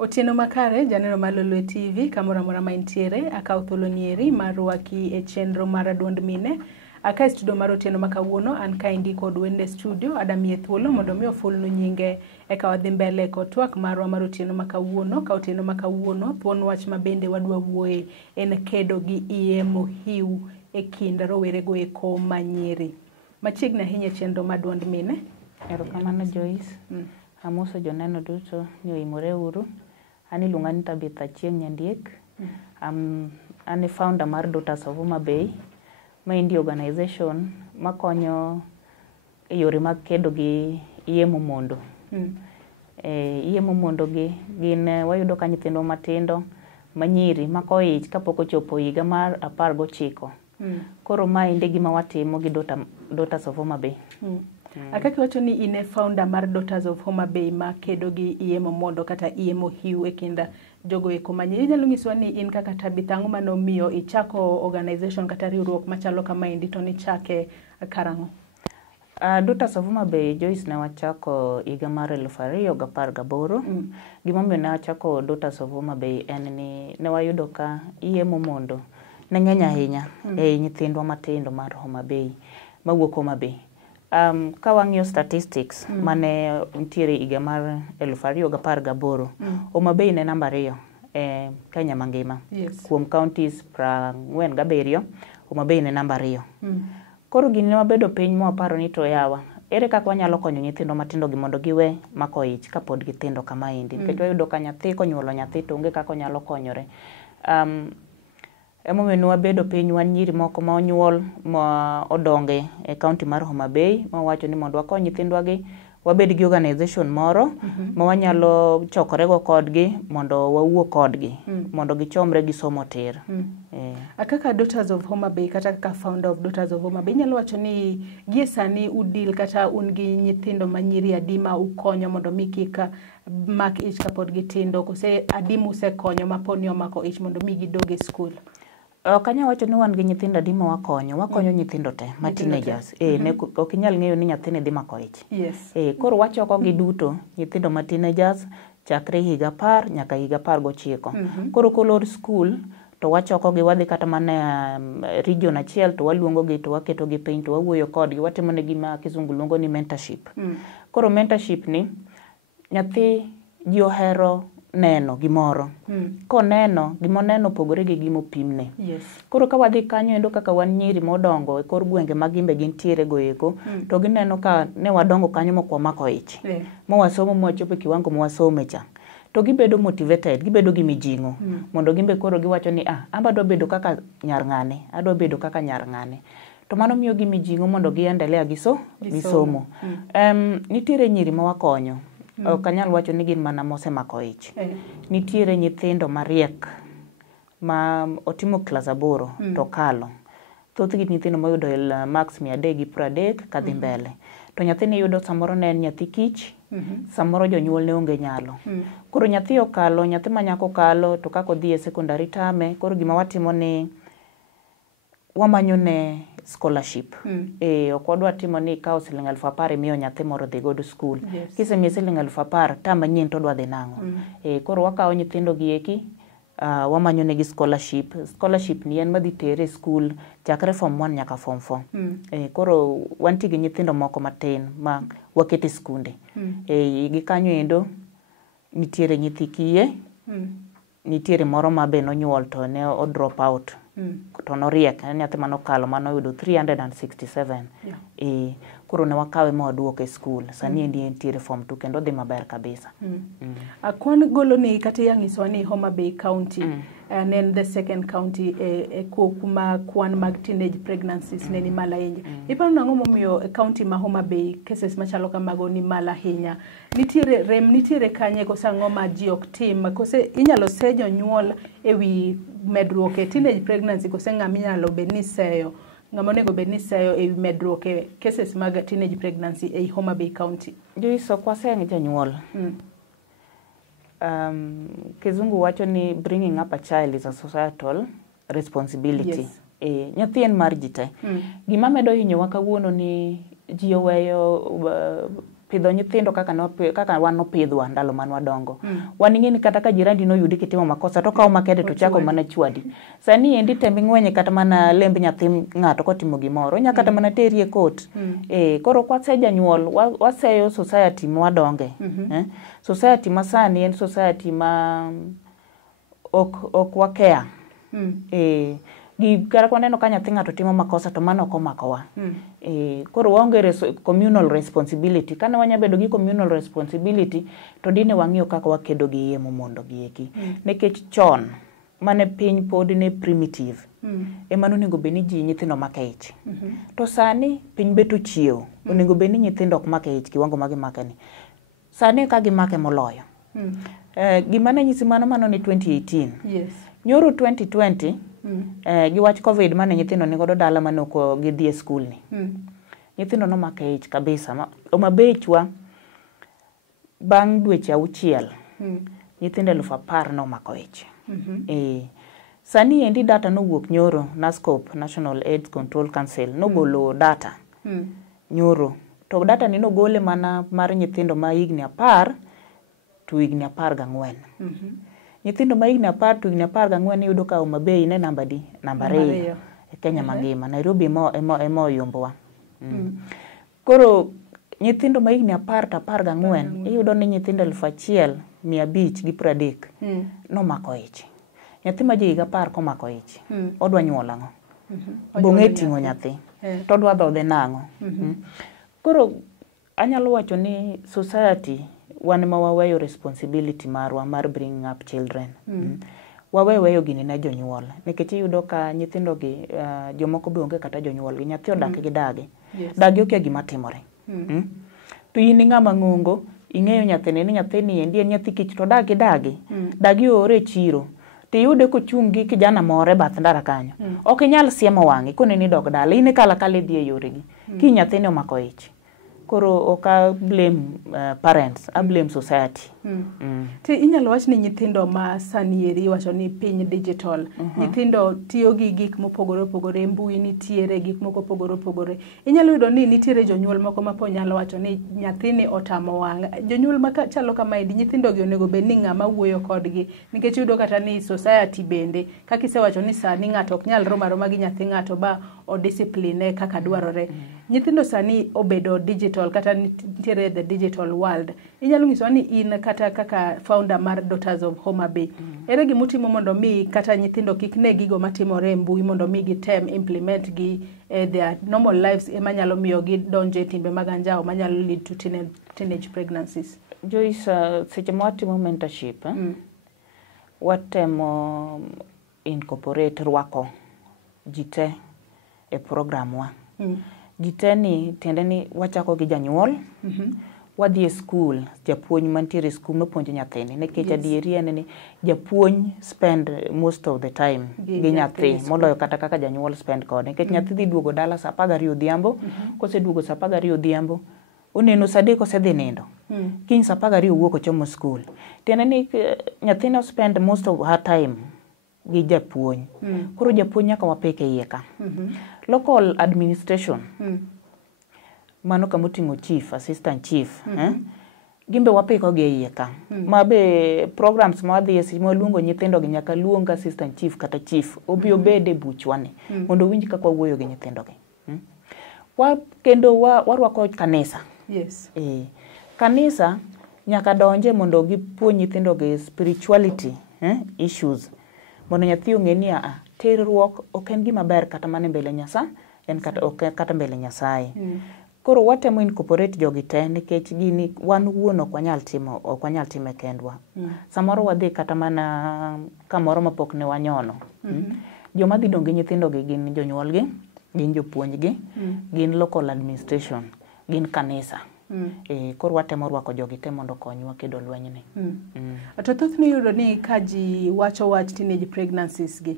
Otieno makare, janeno mar Lolwe TV, kamora mora ma intiere, akaw thuolo nieri mar rwaki e chenro mar Duond mine. Aka e studio mar Otieno makawuono, an kaendi kod wende studio, adamiye thuolo mondo mi ofulnu nyinge eka wadhi mbele kod twak marwa mar Otieno makawuono. Ka Otieno makawuono, thuon wach ma bende wadwa wuoye en kedo gi iye Mohiu e kind rowere go eko manyiri. Machiegni ahinya e chenro mar Duond mine. Erokamano Joyce. Amoso joneno duto ni oimore uru. An iluonga ni Tabitha Chieng' Nyandiek. An e founder mar Daughters of Homa Bay. Maendi organization makonyo e yore mag kedo gi iye momondo. Iye momondo gi gin wayudo ka nyithindo matindo manyiri mako ich kapok ochopo higa mar 19. Koro maendi gima watimo gi Daughters of Homa Bay. Akaki wacho ni ine founder mar Daughters of Homa Bay ma kedo gi iye momondo kata iye Mohiu e kinda jogo eko manyiri. Inyalo nyiswa ni in kaka Tabitha ang'o mano miyo ichako organization kata riwruok machalo kamaendi to nichake karang'o? Daughters of Homa Bay Joyce ne wachako higa mar 2018. Gimomiyo ne wachako Daughters of Homa Bay en ni ne wayudo ka iye momondo ne ng'eny ahinya e nyithindwa matindo mar Homa Bay mawuok Homa Bay. Ka wang'iyo statistics mane nitiere higa mar 2018, Homa Bay ne namba 2 e Kenya mangima. Kuom counties 47, Homa Bay ne namba 2. Koro gini ne wabedo piny mwaparo ni to yawa, ere kaka wanyalo konyo nyithindo matindo gi mondo giwe mako ich kapod gitindo kamaendi. Nikech wayudo ka nyathi konyuolo nyathi to onge kaka onyalo konyore. Emomiyo wabedo piny wan nyiri moko ma onyuol ma odonge e kaunti mar Homa Bay, ma wacho ni mondo wakony nyithindwa gi, wabed gi organization moro ma wanyalo chokorego kodgi mondo wawuo kodgi mondo gichomre gi somo tir. Kaka Daughters of Homa Bay kata kaka founder of Daughters of Homa Bay, nyalo wacho ni gie sani udil kata un gi nyithindo manyiri adi ma ukonyo mondo mi kik mak ich kapod gitindo, kose adi musekonyo maponi omako ich mondo mi gidoge skul? Kanya wacho ni wan gi nyithindo adi ma wakonyo nyithindo te ma teenagers. Ok inyal ng'eyo ni nyathini dhi mako ich. Koro wachoko gi duto nyithindo ma teenagers chakre higa 10 nyaka higa 19. Koro kolor skul to wachoko gi wadhi kata mana region achiel to waluongo gi to waketo gi piny to wawuoyo kodgi, watimo ne gima kizungu luongo ni mentorship. Koro mentorship ni nyathi ji ohero neno gimoro. Koneno, gimoneno pogore gi gimopimne. Koro ka wadhi kanyo endo kaka wan nyiri modongo e kor gwenge ma gimbe gintiere go eko, to gineno ka ne wadongo kanyo mok wamako ich. Mowasomo mwachopo e kiwango mwasome cha. To gibedo motivated, gibedo gi mijing'o mondo gimbe koro giwacho ni amba adwa bedo kaka nyar ng'ane, adwa bedo kaka nyar ng'ane. To mano miyo gi mijing'o mondo giendelea gi somo. Nitiere nyiri ma wakonyo. Kanyal wacho ni gin mana mosemako ich. Nitiere nyithindo mariek ma otimo klas 8 to kalo. Thothgi nyithindo mayudo max 330 kadhi mbele. To nyathini yudo samoro ne en nyathi kich, samoro jonyuol ne onge nyalo. Koro nyathi okalo, nyathi manyako kalo to kako dhi e secondary tame, koro gima watimo ni wamanyo ne scholarship. Ok wadwa timo ni kao siling 10,000 miyo nyathi moro dhi godo skul. Kisemiye siling 10,000 tam manyien to dwa dhi nang'o. Koro wakao nyithindo gi eki, wamanyo ne gi scholarship. Scholarship ni en madhi tere skul chakre form 1 nyaka form 4. Koro wanti gi nyithindo moko matin ma wakete skunde. Gi kanyo endo nitiere nyithi kiye, nitiere moro ma be nonyuol to ne o drop out. To noriek, nyathi manokalo manoyudo 367. Koro ne wakawe ma waduoke skul. Sani endi entiere form 2 kendo dhi maber kabisa. Kwan golo ni kata yangiswa ni Homa Bay County and then the second county kuma kwan mag teenage pregnancies ne ni mala ahinya. Iparo nang'o momiyo county ma Homa Bay cases machalo kamago ni mala ahinya? Nitiere kanye kosa ang'o ma ji ok tim? Kose inyalo sejo nyuol ewi medruok e teenage pregnancy kose ng'ama inyalo bed ni seyo? Ng'ama onego bed ni seyo ewi medruok e cases mag teenage pregnancy e Homa Bay County? Joyce, ok waseng janyuol. Kizungu wacho ni bringing up a child is a societal responsibility. Nyathi en mar ji te. Gima medo hinyowa kawuono ni ji oweyo pidho nyithindo kaka wan opidhwa ndalo man wadongo. Wan ing'eni kata ka jirani noyudi kitimo makosa to kawo makede to chako mana chwadi. Sani endi tembe ng'wenye kata mana lemb nyathi ng'ato kotimo gimoro. Onya kata mana teri e kot. Koro kwase janyuol waseyo society mwadonge. Society masani en society ma ok wakea. Kara kwaneno ka nyathi ng'ato timo makosa to mano ok omakowa. Koro waonge communal responsibility. Kane wanya bedo gi communal responsibility to dine wang'iyo kaka wakedo gi yemo mondo gieki. Nekech chon mane piny pod ne primitive. Ema nonego beni ji nyithindo make ich. To sani piny bet ochiew. Onego beni nyithindo ok make ich kiwango ma gimake ni. Sani ka gimake moloyo. Gima ne nyisi mano ni 2018. Yes. Nyoro 2020 gi wach covid mane nyithindo ni godo dala mane ok gidhi e skul ni. Nyithindo no make ich kabisa. Omabechwa bang' dweche 6 nyithindo 10,000 no mako ich. Sani endi data no wuok nyoro NASCOP, National AIDS Control Council, no golo data nyoro. To data ni no gole mana mar nyithindo ma higni 10 to higni 14. Nyithindo ma higni 10 to higni 14 yudo ka Homabay ne namba 2 e Kenya mangima. Nairobi emo oyombowa. Koro nyithindo ma higni 10 to 14 iyudo ni nyithindo 1,530 no mako ich. Nyathi ma higa 10 komako ich odwa nyuol ang'o? Bong'e ting'o nyathi to odwa dhodhe nang'o? Koro anyalo wacho ni society wan ma waweyo responsibility marwa mar bringing up children. Waweyo gini ne jonyuol. Nikech iyudo ka nyithindo gi jomoko be onge kata jonyuol gi. Nyathi odak gi dagi. Dagi okia gima timore. To in ng'ama ng'ongo, ing'eyo nyathini ni nyathini endi en nyathi kich to dagi. Dagi ore chiro. Tiyude kochung' gi kijana more bath ndara kanyo. Ok inyal siemo wang'i kone ni dog dala. In kala dhi e yoregi. Ki nyathini omako ich. Koro oka blame parents, I blame society. Te inyalo wach ni nyithindo ma sani eri wacho ni piny digital. Nyithindo tiyo gi gik mopogore opogore, mbui nitiere gik moko opogore opogore. Inyalo yudo ni nitiere jonyuol moko ma po nyalo wacho ni nyathini otamo wang'. Jonyuol ma chalo kama edi nyithindo gi onego bed ni ng'ama wuoyo kodgi. Nikech yudo kata ni society bende kaka isewacho ni sani ng'ato ok nyal roma gi nyathi ng'ato ba o discipline kaka dwarore. Nyithindo sani obedo digital kata nitiere the digital world. Inyalo nyiso ni in kata kaka founder mar Daughters of Homabay. Ere gimutimo mondo mi kata nyithindo kik ne gigo matimore e mbui mondo mi gitem implement gi their normal lives ema nyalo miyo gi donje timbe mag anjao manyalo lead to teenage pregnancies. Joyce, seche mwatimo mentorship, watemo incorporate rwako jite e program wa. Jiteni tiende ni wachako gi janyuol. Wadhi e school, japuonj mantiere school mapuonjo nyathini. Nekech adieri en ni japuonj spend most of the time gi nyathi moloyo kata kaka janyuol spend kode. Nekech nyathi dhi duogo dala saa 12 odhiambo. Koseduogo saa 12 odhiambo, oneno saa 3 osedhi nindo. Kiny saa 12 owuok ochomo school. Tiende ni nyathino spend most of her time gi japuonj. Koro japuonj nyaka wapeke iye ka. Local administration. Mano kamoting'o chief, assistant chief. Gimbe wapeko gi iye ka. Mabe programs ma wadhi esi mwaluongo nyithindo gi nyaka luong assistant chief kata chief. Obi obede buchwani. Mondo winj kaka wuoyo gi nyithindo gi. Kendo warwako kanisa. Yes. Kanisa nyaka donje mondo gipuonj nyithindo gi spirituality issues. Mondo nyathi ong'e ni terruok ok en gima ber kata mana mbele Nyasaye, en kata mbele Nyasaye. Koro watemo incorporate jogi te nikech gini wan wuon ok wanyal timo kendwa. Samoro wadhi kata mana kamoro mapok ne wanyono. Joma dhi donge nyithindo gi gin jonyuol gi, gin jopuonj gi, gin local administration, gin kanisa. Koro watemo rwako jogi te mondo konywa kedo lweny ni. To thoth ni yudo ni kaji wacho wach teenage pregnancies gi.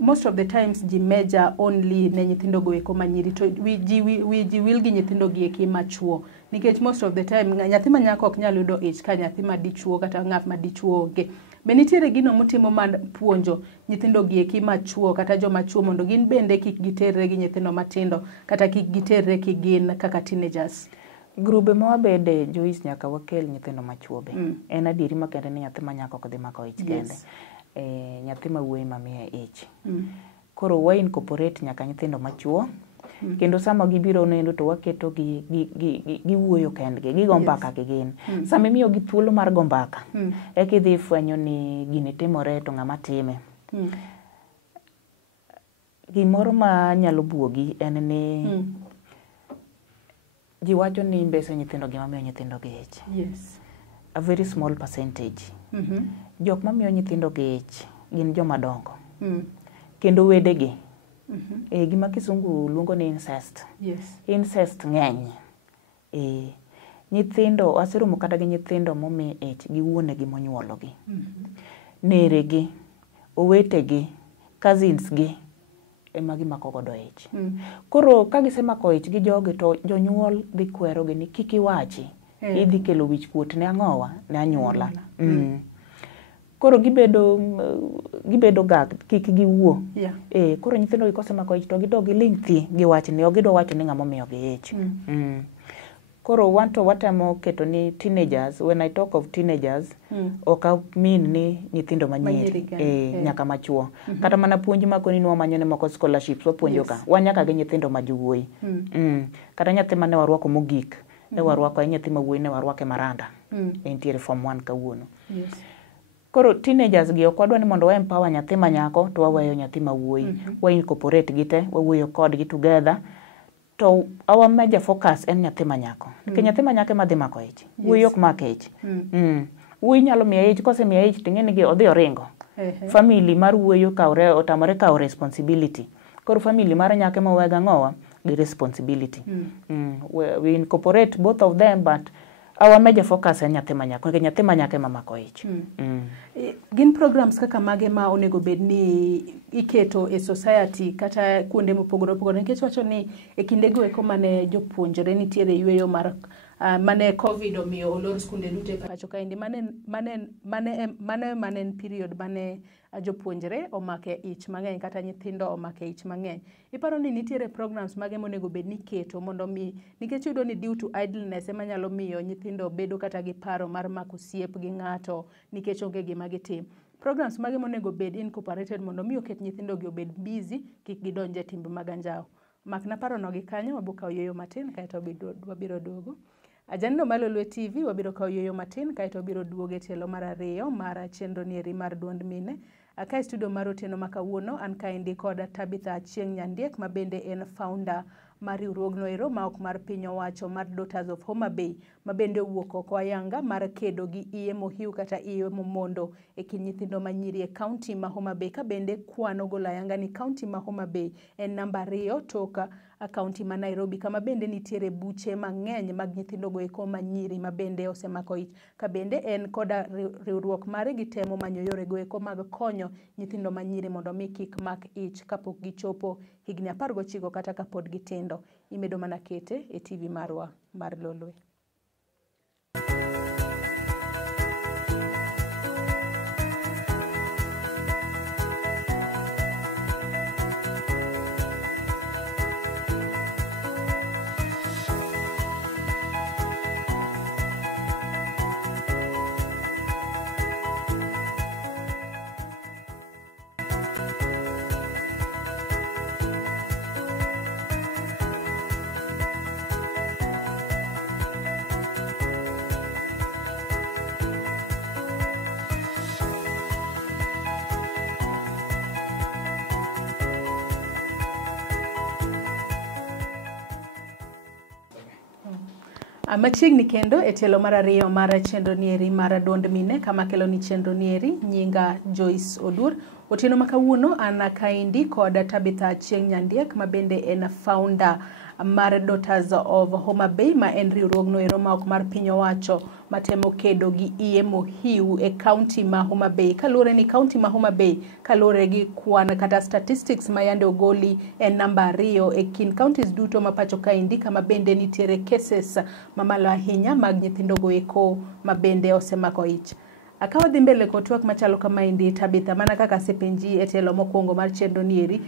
Most of the times ji measure only ne nyithindo go eko manyiri to ji will gi nyithindo gi eki machuo. Nikech most of the time nyathi ma nyako ok nyal yudo ich ka nyathi ma dichuo kata ng'at ma dichuo onge. Be nitiere gino mutimo mar puonjo nyithindo gi eki machuo kata joma chuo mondo gin bende kik giterre gi nyithindo matindo kata kik giterre ki gin kaka teenagers. Grube ma wabede Joyce nyaka wakel nyithindo machuobe. En adieri makende ni nyathi manyako ok dhi mako ich kende. Nyathi ma wuoyi ma miye ich. Koro wa incorporate nyaka nyithindo machuo. Kendo sama gibiro nendo to waketo gi wuoyo kendgi, gi gombaka gi gin. Sama imiyo gi thuolo mar gombaka, eka idhi fwenyo ni gini timore to ng'ama time. Gimoro ma nyalo buogi en ni ji wacho ni mbese nyithindo gima miyo nyithindo gi ich. A very small percentage. Jok ma miyo nyithindo gi ich gin joma dongo. Kendo wedegi. Gima kisungu luongo ni incest. Incest ng'eny. Nyithindo, aseromo kata gi nyithindo momi ich gi wuonegi monyuologi. Neregi, owetegi, cousins gi, ema gimako godo ich. Koro ka gisemako ich gi jogi to jonyuol dhi kwerogi ni kik iwachi, idhi kelo wich kuot ne ang'owa, ne anyuola. Koro gibedo ga kik giwuo. Koro nyithindo gi kosemako ich to gidog giling thi giwachni, ok gidwa wacho ni ng'ama omiyo gi ich. Koro wanto watemo keto ni teenagers, when I talk of teenagers, ok mean ni nyithindo manyiri, nyaka machuo. Kata mana puonj makoni ni wamanyone moko scholarships wapuonjo ka, wanyaka gi nyithindo majuwuoyi. Kata nyathi mane warwako mogik, warwako nyathi mawuoyi ne warwake maranda. Entiere form 1 kawuono. Koro teenagers gi ok wadwa ni mondo wa empower nyathi manyako to waweyo nyathi mawuoyi. Wa incorporate gite, wawuoyo kodgi together. To our major focus en nyathi manyako. Nikech nyathi manyako ema dhi mako ich. Wuoyi ok mak ich. Wuoyi nyalo miya ich, kose miya ich ting'eni gi odhi oringo. Family mar wuoyi otamore kawo responsibility. Koro family mar nyako ema wega ng'owa gi responsibility. We incorporate both of them, but our major focus en nyathi manyako. Nikech nyathi manyako ema mako ich. Gin programs kaka mage ma onego bed ni iketo e society kata kuonde mopogore opogore, nikech wacho ni e kindego eko mane jopuonjore nitiere yweyo mar mane covid omiyo olor skunde duto e pacho kaendi, mane period mane jopuonjore omake ich mang'eny kata nyithindo omake ich mang'eny. Iparo ni nitiere programs mage monego bed ni keto mondo mi, nikech yudo ni due to idleness ema nyalo miyo nyithindo bedo kata gi paro mar mako siep gi ng'ato nikech onge gima gitim. Programs mage monego bed incorporated mondo mi oket nyithindo gi obed busy, kik gidonje e timbe mag anjawo. Makna paro no gi kanyo, wabuka yweyo matin kaeto wabiro duogo. Ajanno mar Lolwe TV wabiro kawo yweyo matin kaeto wabiro duogo e tielo mar ariyo mar chenro nieri mar Duond Mine. Ka studio mar otieno ma kawuono an kaendi kod Tabitha Chieng' Nyandiek ma bende en founder mar riwruogno ero ma ok mar piny owacho mar Daughters of Homa Bay, ma bende owuok oko ayanga mar kedo gi iye Mohiu kata iye momondo e kind nyithindo manyiri e kaunti ma Homa Bay, ka bende kwano golo ayanga ni kaunti ma Homa Bay en namba 2 toka kaunti ma Nairobi, kama bende nitiere buche mang'eny mag nyithindo go eko manyiri ma bende osemako ich, ka bende en koda riwruok mare gi temo manyo yore go eko mag konyo nyithindo manyiri mondo mi kik mak ich kapok gichopo higni 19 kata kapod gitindo. Imedo mana kete e TV marwa mar Lolwe. Machiegni kendo e tielo mar ariyo mar chenro nieri mar Duond Mine, kama kelo ni chenro nieri nyinga Joyce Odur. Otieno ma kawuono an kaendi kod Tabitha Chieng' Nyandiek ma bende en founder mar Daughters of Homa Bay, ma en riwruogno ero ma ok mar piny owacho matemo kedo gi iye Mohiu e kaunti ma Homa Bay. Kalure ni kaunti ma Homa Bay, kalure gi kwan kata statistics ma yande ogoli en namba 2 e kind counties duto ma pacho kaendi, kama bende nitiere cases mamalo ahinya mag nyithindo go eko ma bende osemako ich. Akawa dhi mbele kod twak machalo kama indi Tabitha, mana kaka sepenji e telo mokwongo mar chenro nieri,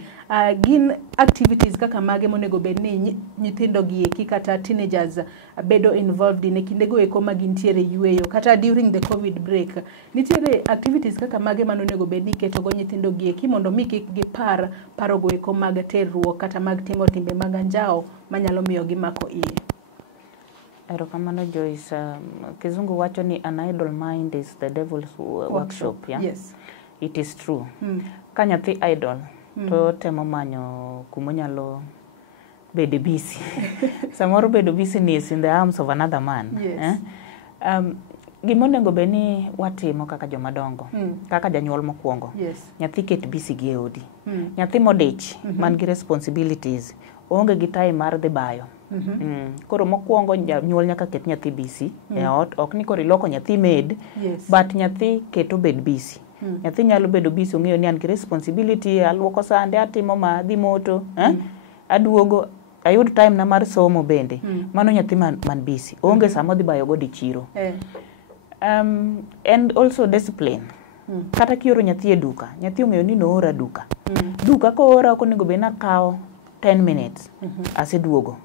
gin activities kaka mage monego bed ni nyithindo gieki kata teenagers bedo involved in kindego eko magintiere yueyo kata during the covid break. Nitiere activities kaka mage manonego bed ni keto go nyithindo gieki mondo mi kik gipar parogo eko mag terruok kata mag timo timbe mag anjao manyalo miyo gimako iye. Erokamano Joyce, kizungu wacho ni an idle mind is the devil's workshop, yeah? Yes. It is true. Ka nyathi idle, to temo manyo kumonyalo bedo busy. Samoro bedo business in the arms of another man. Yes. Gimonego be ni watimo kaka jomadongo, kaka janyuol mokwongo. Yes. Nyathi ket busy gi odi. Nyathi modich, man gi responsibilities, onge gi time mar dhi bayo. Koro mokwongo janyuol nyaka ket nyathi busy e ot, ok ni koro iloko nyathi maid, but nyathi keto bed busy. Nyathi nyalo bedo busy, ong'eyo ni an gi responsibility, aluoko sande, atimo ma, adhi moto, aduogo, ayud time na mar somo bende. Mano nyathi man busy. Onge samo dhi bayo go di chiro. And also discipline. Kata kioro nyathi e duka, nyathi ong'eyo ni noora duka. Duka ko ora ok onego bed nakawo 10 minutes aseduogo.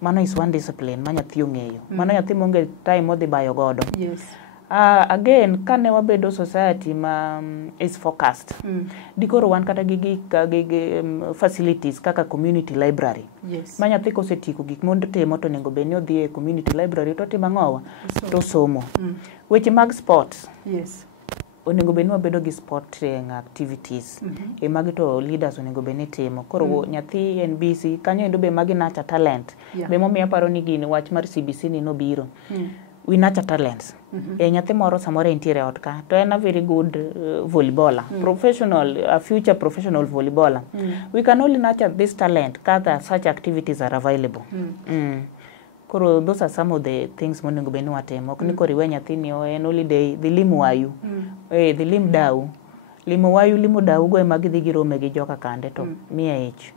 Mano is one discipline ma nyathi ong'eyo. Mano nyathi monge time modhi bayo godo. Yes. Again, kane wabedo society ma is focused. Dikoro wan kata gi facilities kaka community library. Yes. Ma nyathi kosetieko gik monditimo to nego bed ni odhi e community library to timo ang'owa to somo. Weche mag sports. Yes. Onego bed ni wabedo gi sporting activities. E magi to leaders onego bed ni timo. Koro nyathi en busy, kanyo endo be magi nurture talent. Be momiyo aparo ni gini wach mar CBC ni nobiro. We nurture talents. Nyathi moro samoro entiere ot ka, to en a very good volleyballer, a future professional volleyballer. We can only nurture this talent kada such activities are available. Koro those are some of the things monego bed ni watimo. Ok ni koro iwe nyathi ni en holiday, dhi limo wayu, dhi lim dau. Limo wayu, limo dau go ema gidhi girome gi joka kande to miya ich.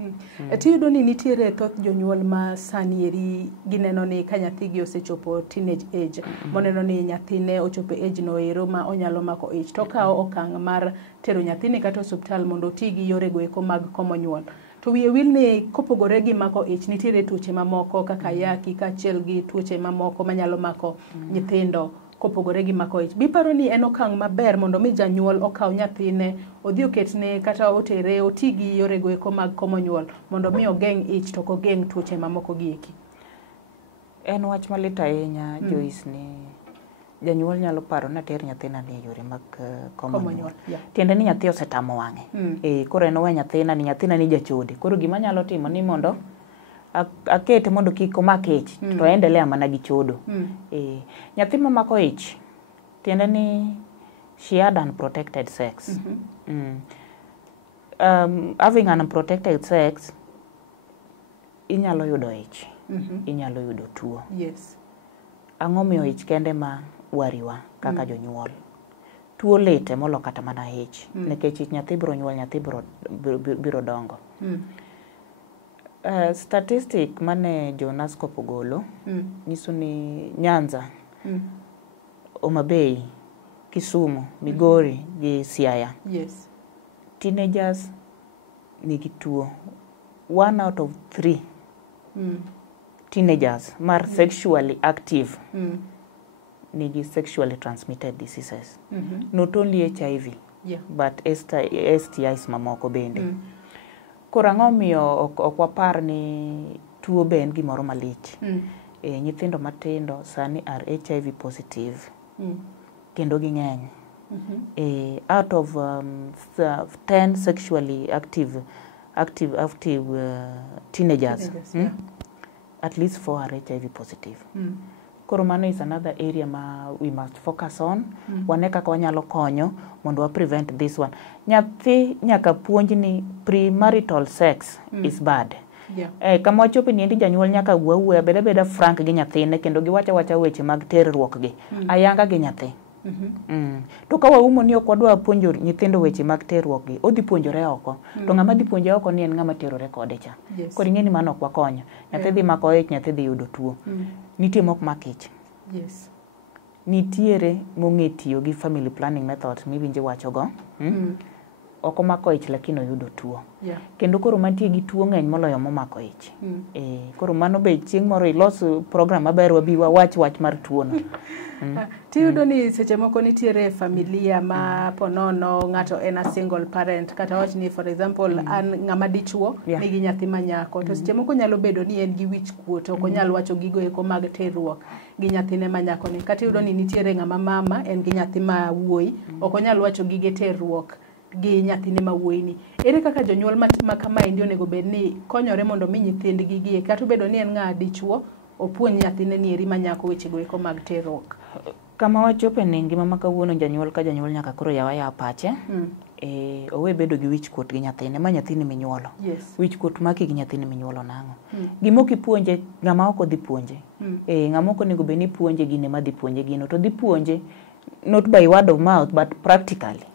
Tiyudo ni nitiere thoth jonyuol ma sani eri gineno ni ka nyathi gi osechopo teenage age, moneno ni nyathine ochopo age no ero ma onyalo mako ich, to kawo okang' mar tero nyathine kata osuptal mondo oti gi yore go eko mag komo nyuol. To wiye wil ni kopogore gi mako ich, nitiere tuoche mamoko kaka yaki kaachiel gi tuoche mamoko manyalo mako nyithindo kopogore gi mako ich. Biparo ni en okang' maber mondo mi janyuol okaw nyathine, odhi oketne kata otere, oti gi yore go eko mag komo nyuol mondo mi ogeng' ich to ogeng' tuoche mamoko gieki. En wach malit ahinya Joyce ni janyuol nyalo paro na ter nyathina ni yore mag komo nyuol. Tiende ni nyathi osetamo wang'e. Koro en owe nyathina ni jachode. Koro gima nyalo timo ni mondo akete mondo kik omak ich to endelea mana gi chodo. Nyathi ma mako ich tiende ni she had unprotected sex. Having an unprotected sex, inyalo yudo ich, inyalo yudo tuo. Yes. Ang'o miyo ich kende ma wariwa kaka jonyuol? Tuo lete molo kata mana ich, nikech ich nyathi biro nyuol, nyathi biro dongo. Statistic mane Jonascope ogolo nyiso ni Nyanza, Homa Bay, Kisumu, Migori gi Siaya. Yes. Teenagers nigi tuo. 1 out of 3 teenagers mar sexually active nigi sexually transmitted diseases. Not only HIV, but STIs mamoko bende. Koro ang'o miyo ok wapar ni tuo be en gimoro malich. Nyithindo matindo sani are HIV positive. Kendo ging'eny. Out of 10 sexually active teenagers, at least 4 are HIV positive. Koro mano is another area ma we must focus on. Wane kaka wanyalo konyo mondo wa prevent this one. Nyathi nyaka puonj ni premarital sex is bad. Kama wachope ni endi janyuol nyaka wuoya beda frank gi nyathine kendo giwacha weche mag terruok gi. Ayanga gi nyathi. To ka waumo ni ok wadwa puonjo nyithindo weche mag terruok gi, odhi puonjore oko. To ng'ama dhi puonje oko ni en ng'ama terore kode cha. Koro ing'e ni mano ok wakonyo. Nyathi dhi mako ich, nyathi dhi yudo tuo. Nitie mok makich. Yes. nitiere mong'e tiyo gi family planning method miwinje wachogo. Oko mako ich lakini oyudo tuo. Kendo koro mantie gi tuo ng'eny moloyo momako ich. Koro mano be chieng' moro ilos program maber wabi wach mar tuo no. Tiyudo ni seche moko nitiere familia ma ponono ng'ato en a single parent kata wach ni for example an ng'ama dichuo nigi nyathi manyako to seche moko nyalo bedo ni en gi wich kuot ok onyal wacho gigo eko mag terruok gi nyathine manyako ni kata iyudo ni nitiere ng'ama mama en gi nyathi ma wuoyi ok onyal wacho gige terruok gi nyathine ma wuoyi ni. Ere kaka jonyuol ma kamaendi onego bed ni konyore mondo mi nyithindgi gie kata bedo ni en ng'a dichuo opuonj nyathine ni eri manyako wechego eko mag terruok. Kama wachope ne ngima ma kawuono janyuol ka janyuol nyaka koro yawa pache. Owe bedo gi wich kuot gi nyathine ma nyathine minyuolo. Wich kuot maki gi nyathine minyuolo nang'o. Gimo kipuonje ng'ama ok odhi puonje. Ng'ama ok onego bed ni puonje gine ma dhi puonje gino to dhi puonje not by word of mouth but practically.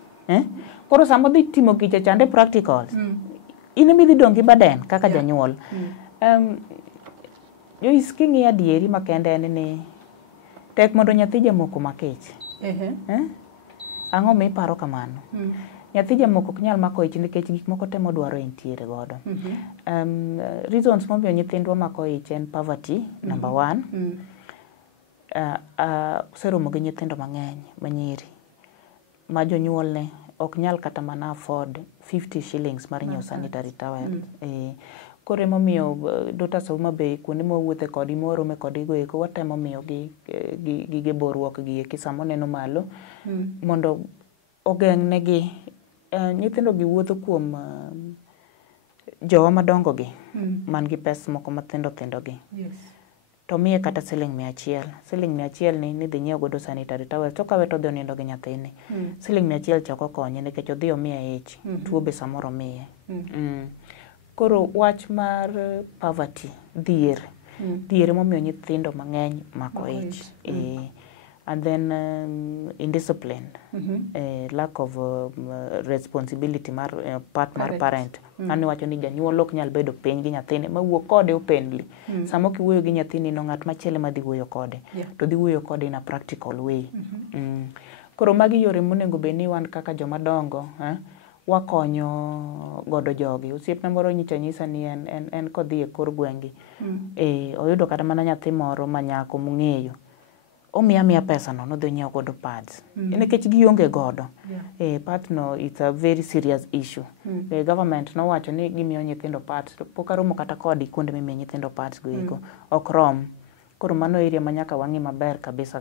Koro samo dhi timo kiche chande practicals. In emi dhi dongi baden kaka janyuol. Jois king'i adieri makende en ni tek mondo nyathi jamoko makech. Ang'o miparo kamano? Nyathi jamoko ok nyal mako ich nikech gik moko temo dwaro entiere godo. Reasons momiyo nyithindwa mako ich en poverty, number one. Seromo gi nyithindo mang'eny manyiri ma jonyuolne ok nyal kata mana afford 50 shillings mar nyiewo sanitary towel. Koro emomiyo daughters of Homabay kuonde mawuothe kodi morome kodi go eko watemo miyo gige boruok gi eki samo neno malo mondo ogeng' negi nyithindo gi wuotho kuom jowa madongo gi man gi pes moko mathindo gi. To miye kata siling 100. Siling 100 ni dhi nyiewo godo sanitary towel to kawe to dhi onindo gi nyathine. Siling 100 chako konye nikech odhi omiye ich. Tuo be samoro miye. Koro wach mar poverty dhier momiyo nyithindo mang'eny mako ich. And then indiscipline, lack of responsibility mar part mar parent. Ani wacho ni janyuol ok nyal bedo piny gi nyathine ma wuo kode openly. Samo kiwuoyo gi nyathini no ng'at machielo ma dhi wuoyo kode to dhi wuoyo kode in a practical way. Koro magi yore monego bed ni wan kaka joma dongo wakonyo godo jogi. Osiepna moro nyicha nyisa ni en kodhi e kor gwengi. Oyudo kata mana nyathi moro manyako mong'eyo. Omiya pesa no nodhi nyiewo godo pads. Nikech gionge godo. Pads no it's a very serious issue. The government no wacho ni gimiyo nyithindo pads. Pok aromo kata kodi kuonde mimiyo nyithindo pads go eko. Ok rom. Koro mano area manyaka wang'i maber kabisa.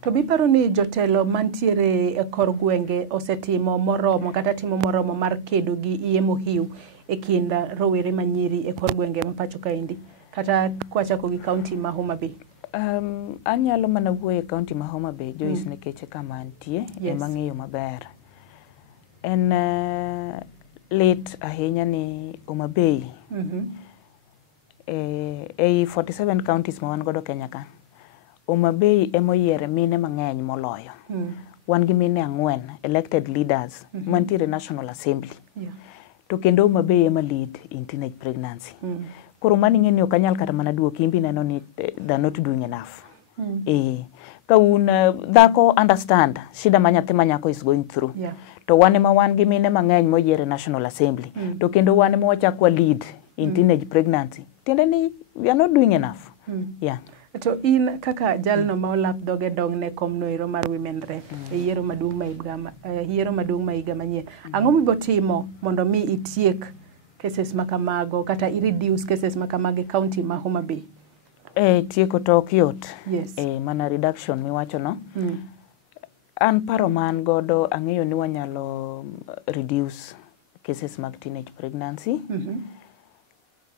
To biparo ni jotelo mantiere e kor gwenge osetimo moromo kata timo moromo mar kedo gi iye Mohiu e kind rowere manyiri e kor gwenge ma pacho kaendi kata kwachako gi kaunti ma Homabay. Anyalo mana wuoyo e kaunti ma Homabay Joyce nikech kama antie ema ng'eyo maber. En lit ahinya ni Homabay ei 47 counties ma wan godo Kenya ka. Homabay emoyiere mine mang'eny moloyo. Wan gi mine 4 elected leaders mantiere National Assembly. To kendo Homabay ema lead in teenage pregnancy. Koro mani ng'eni ok anyal kata mana duoki imbi neno ni they're not doing enough. Ka un dhako understand shida ma nyathi manyako is going through. To wan ema wan gi mine mang'eny moyiere National Assembly. To kendo wan ema wachakwa lead in teenage pregnancy. Tiende ni we are not doing enough. To in kaka jalno ma olap doge dong ne kom noero mar women rep e yiero maduong' ma higa manyien. Ang'o mibo timo mondo mi itiek cases makamago kata i-reduce cases makamago e county ma Homabay? Tieko to ok yot. Mana reduction miwacho no. An paro man godo ang'eyo ni wanyalo reduce cases mag teenage pregnancy.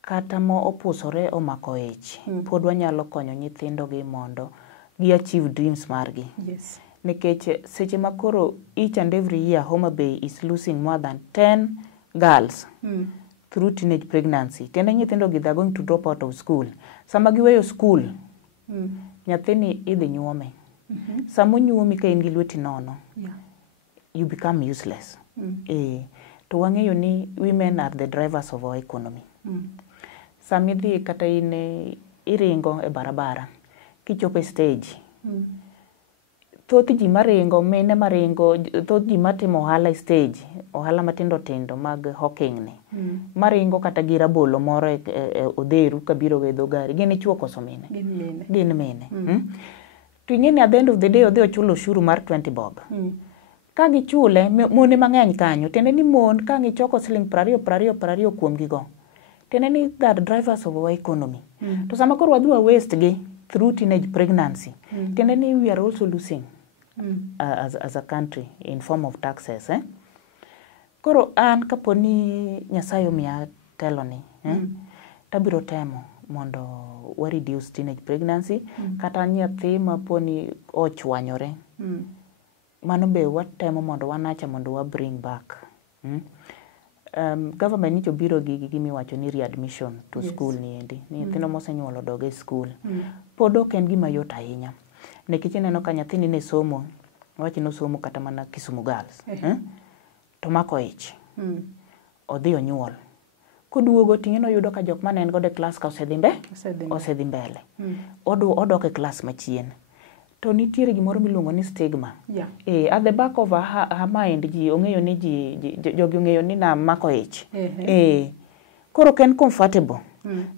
Kata mo opusore omako ich. Pod wanyalo konyo nyithindo gi mondo gi achieve dreams margi. Nikech seche makoro each and every year Homabay is losing more than 10 girls through teenage pregnancy. Tiende nyithindo gi they're going to drop out of school. Sama giweyo school, nyathini idhi nyuome. Sama nyuomi ka in gi lweti nono, you become useless. To wang'eyo ni women are the drivers of our economy. Samidhi kata iringo e barabara, kichope stage, thoth ji maringo, mine maringo, thoth ji matimo ohala stage, ohala matindo tindo mag hawking ni. Maringo kata gi rabolo moro e odheru kabiro ga dho gari. Gin chuo koso mine? Gin mine. To ing'eni at the end of the day odhi ochulo ushuru mar 20 bob. Ka gichule, mone mang'eny kanyo, tiende ni mon ka gichoko siling 20 kuom gigo. Tiende ni that drivers of our economy. To sama koro wadhi waste gi through teenage pregnancy. Tiende ni we are also losing as a country in form of taxes. Koro an kaponi Nyasaye omiya telo ni, tabiro temo mondo wa reduce teenage pregnancy, kata nyathi maponi ochwanyore. Mano be watemo mondo wanacha mondo wa bring back. Government nicho biro gi gimiwacho ni readmission to school ni endi. Ni nyithindo mosenyuolo doge school. Pod ok en gima yot ahinya. Nikech ineno ka nyathini ne somo, wachi no somo kata mana Kisumu Girls. To mako ich. Odhi onyuol. Koduogo ting'eno yudo ka jok mane en godo e klas ka osedhi mbele. Odok e klas machien. To nitiere gimoro miluongo ni stigma. At the back of her mind, ji ong'eyo ni jogi ong'eyo ni na mako ich. Koro ken comfortable.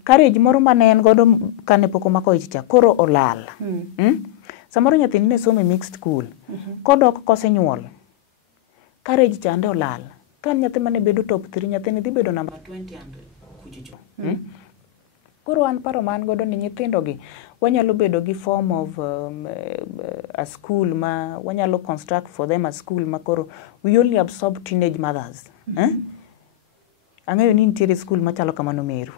Courage moro mane en godo kane pok omako ich cha, koro olal. Samoro nyathini ne somo e mixed school. Kodok kosenyuol. Courage chande olal. Kan nyathi mane bedo top 3, nyathini dhi bedo number 20 and kuchicho. Koro an paro man godo ni nyithindo gi wanyalo bedo gi form of a school ma wanyalo construct for them a school ma koro we only absorb teenage mothers. Ang'eyo ni nitiere school machalo kamano Meru.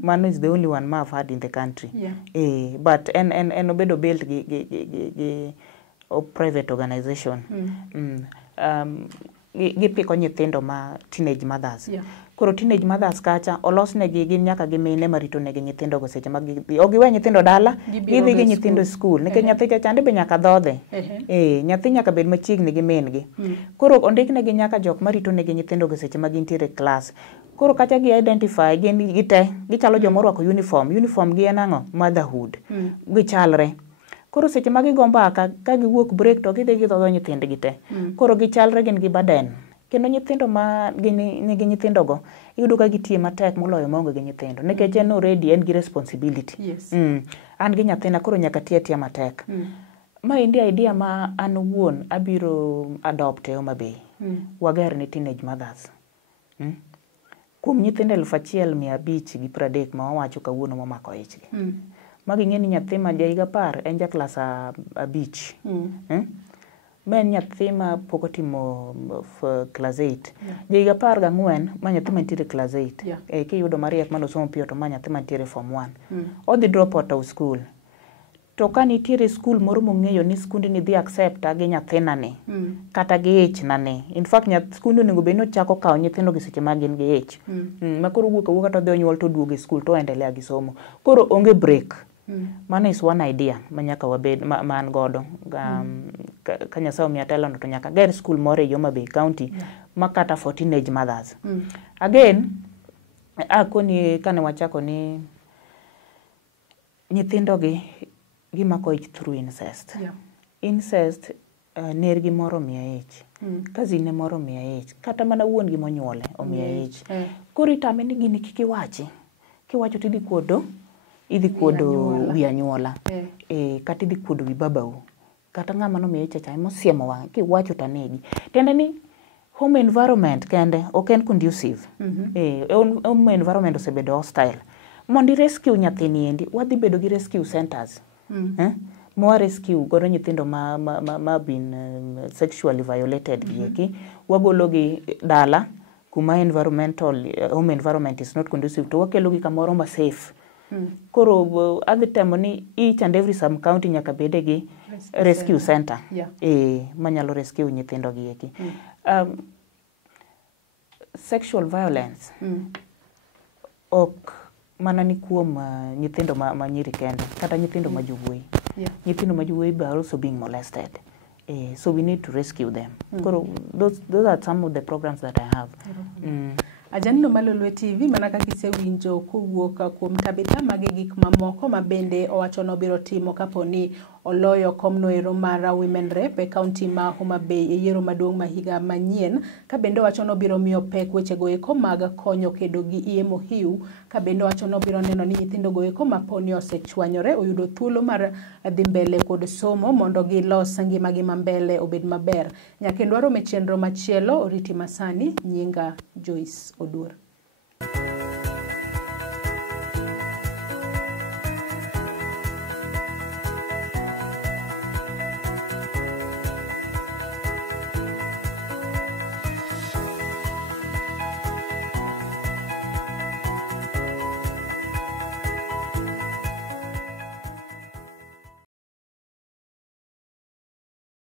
Mano is the only one ma I've had in the country. But en obedo built gi private organization. Gipiko nyithindo ma teenage mothers. Koro teenage mothers kacha olosnegi gin nyaka gi mine marito negi nyithindo go seche mag ogiwe nyithindo dala, gidhi gi nyithindo school. Nikech nyathi cha chande be nyaka dhodhe. Nyathi nyaka bed machiegni gi min gi. Koro ondiknegi nyaka jok marito negi nyithindo go seche mag intiere class. Koro kacha gi identify gin gite, gichalo joma orwako uniform. Uniform gi en ang'o? Motherhood. Gichalre. Koro seche ma gigo mbaka, ka giwuok break to gidhi gidhodho nyithindgi te. Koro gichalre gin gi baden. Kendo nyithindo ma nigi nyithindo go, iyudo ka gitie matek moloyo maonge gi nyithindo. Nikech en already en gi responsibility. An gi nyathina koro nyaka tiya matek. Ma indi idea ma an wuon abiro adopt e Homa Bay. Wager ni teenage mothers. Kuom nyithindo 1,530 ma wawacho kawuono momako ichgi. Magi ng'eni nyathi ma higa 10 en ja klas 5. Men nyathi ma pok otimo class 8. Higa 14 ma nyathi mantiere class 8. Kiyudo mariek manosomo piyo to ma nyathi mantiere form 1. Odhi drop out of school. To ka nitiere school moro mong'eyo ni skundi ni dhi accepta gi nyathina ni. Kata gi ich na ni. In fact skundi onego bed ni ochako kawo nyithindo gi seche mag gin gi ich. Ma koro wuok to dhi onyuol to duogo e school to endelea gi somo. Koro onge break. Mano is one idea ma nyaka wabed man godo. Ka Nyasaye omiya telo to nyaka ger school moro e Homa Bay County ma kata for teenage mothers. Again, akoni kane wachako ni nyithindo gi gimako ich through incest. Incest nergi moro miya ich. Kazine moro miya ich. Kata mana wuon gi monyuole omiya ich. Koro itame ni gini kik iwachi. Kiwacho tidhi kuodo wi anyuola. Kata idhi kuodo wi babau. Kata ng'ama nomiya ich cha mosiemo wang' kiwacho tanegi. Tiende ni home environment kende ok en conducive. Home environment osebedo hostile. Mondo rescue nyathini endi, wadhi bedo gi rescue centers. Mwa rescue godo nyithindo ma been sexually violated gieki. Wagolo gi dala kuma home environment is not conducive to wakelo gi kamoro ma safe. Koro adhi temo ni each and every sub county nyaka bede gi rescue center. Manyalo rescue nyithindo gieki. Sexual violence ok mana ni kuom nyithindo ma nyiri kende kata nyithindo ma jowuoyi. Nyithindo ma jowuoyi are also being molested. So we need to rescue them. Those are some of the programs that I have. Ajanino mar Lolwe TV mana kaka isewinjo kowuok kuom tabita mag gik mamoko ma bende owacho no biro timo kaponi oloyo komno ero mar Women Rep e kaunti ma Homa Bay e yiero maduong' ma higa manyien, ka bende wacho no biro miyo pek weche go eko mag konyo Kedogi iye Mohiu, ka bende wacho no biro neno ni nyithindo go eko ma poni osechwanyore oyudo thuolo mar dhi mbele kod somo mondo gilos ngimagi ma mbele obed maber. Nyakendo warome chenro machielo, oriti masani, nyinga Joyce Oduor.